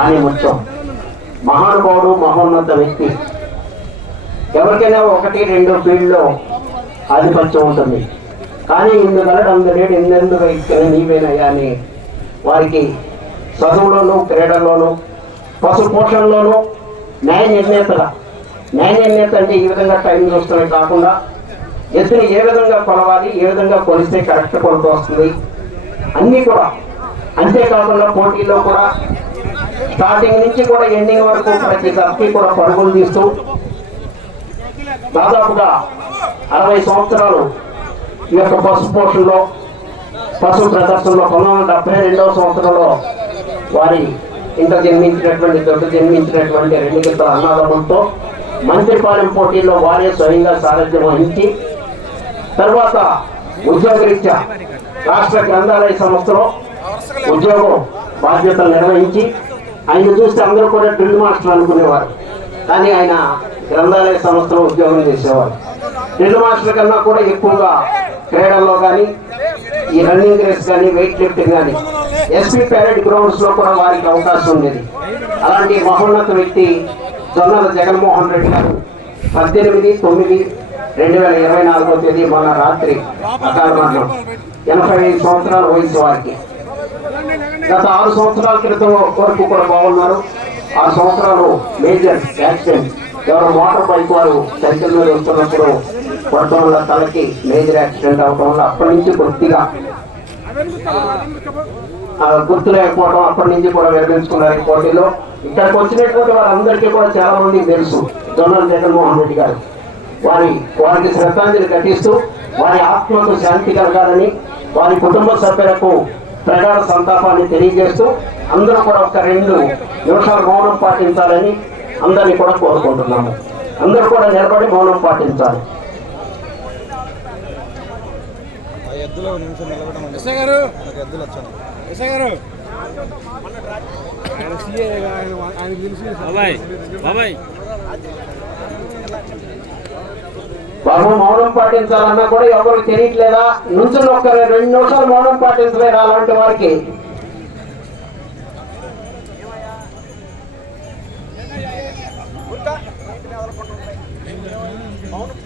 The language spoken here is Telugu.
అని ముత్యం మహానుభావుడు మహోన్నత వ్యక్తి. ఎవరికైనా ఒకటి రెండు ఫీల్డ్లో ఆధిపత్యం ఉంటుంది. కానీ ఇందువల్ల కలడు రేటు ఎందుకు ఇక్కడ నీవేనయ్యా అని వారికి చదువులోను క్రీడల్లోనూ పశు పోషణలోనూ న్యాయ నిర్ణేతల న్యాయ నిర్ణేత అంటే ఈ విధంగా టైం చూస్తూనే కాకుండా ఎత్తుని ఏ విధంగా కొలవాలి ఏ విధంగా కొలిస్తే కరెక్ట్ కొలత వస్తుంది అన్నీ కూడా. అంతేకాకుండా పోటీలో కూడా స్టార్టింగ్ నుంచి కూడా ఎండింగ్ వరకు ప్రతి దర్కి కూడా పరుగులు తీస్తూ దాదాపుగా అరవై సంవత్సరాలు ఈ యొక్క బస్సు పోషణలో పశు ప్రదర్శనలో పంతొమ్మిది డెబ్బై రెండవ సంవత్సరంలో వారి ఇంత జన్మించినటువంటి దొడ్డు జన్మించినటువంటి రెండు గిద్దల అన్నదమ్ములతో మంత్రిపాలెం పోటీల్లో వారే స్వయంగా సారథ్యం వహించి తర్వాత ఉద్యోగరీత్యా రాష్ట్ర గ్రంథాలయ సంస్థలో ఉద్యోగం బాధ్యతలు నిర్వహించి ఆయన చూస్తే అందరూ కూడా డ్రిల్ మాస్టర్ అనుకునేవారు. కానీ ఆయన గ్రంథాలయ సంస్థలో ఉద్యోగం చేసేవారు. డ్రిల్ మాస్టర్ కన్నా కూడా ఎక్కువగా క్రీడల్లో కానీ ఈ రన్నింగ్ రేస్ కానీ వెయిట్ లిఫ్టింగ్ కానీ ఎస్పీ ప్యారెడ్ గ్రౌండ్స్లో కూడా వారికి అవకాశం ఉండేది. అలాంటి మహోన్నత వ్యక్తి జొన్నల జగన్మోహన్ రెడ్డి గారు పద్దెనిమిది తొమ్మిది రెండు వేల ఇరవై నాలుగో తేదీ మొన్న రాత్రి అకాల మరణం. ఎనభై ఐదు సంవత్సరాల వయసు వారికి. గత ఆరు సంవత్సరాల క్రితం వరకు కూడా బాగున్నారు. ఆరు సంవత్సరాలు మేజర్ యాక్సిడెంట్. ఎవరు మోటార్ బైక్ వారు సైకిల్ మీద వస్తున్నప్పుడు కొట్టడం వల్ల తలకి మేజర్ యాక్సిడెంట్ అవడం వల్ల అప్పటి నుంచి కొద్దిగా ఆ, గుర్తు లేకపోవడం అప్పటి నుంచి కూడా విరమించుకున్నారు ఈ పోటీలో. ఇక్కడికి వచ్చినటువంటి వారందరికీ కూడా చాలా మంది తెలుసు. జొన్నల జగన్మోహన్ రెడ్డి గారు. వారి వారికి శ్రద్ధాంజలి ఘటిస్తూ వారి ఆత్మకు శాంతి కలగాలని వారి కుటుంబ సభ్యులకు ప్రగాఢ సంతాపాన్ని తెలియజేస్తూ అందరూ కూడా ఒక రెండు నిమిషాలు మౌనం పాటించాలని అందరినీ కూడా కోరుకుంటున్నాము. అందరూ కూడా నిలబడి మౌనం పాటించాలి. ఆ ఎద్దులో బాబు మౌనం పాటించాలన్నా కూడా ఎవరు తెలియట్లేదా నుంచి ఒక్క రెండు నిమిషాలు మౌనం పాటించలేదా అలాంటి వారికి మౌనం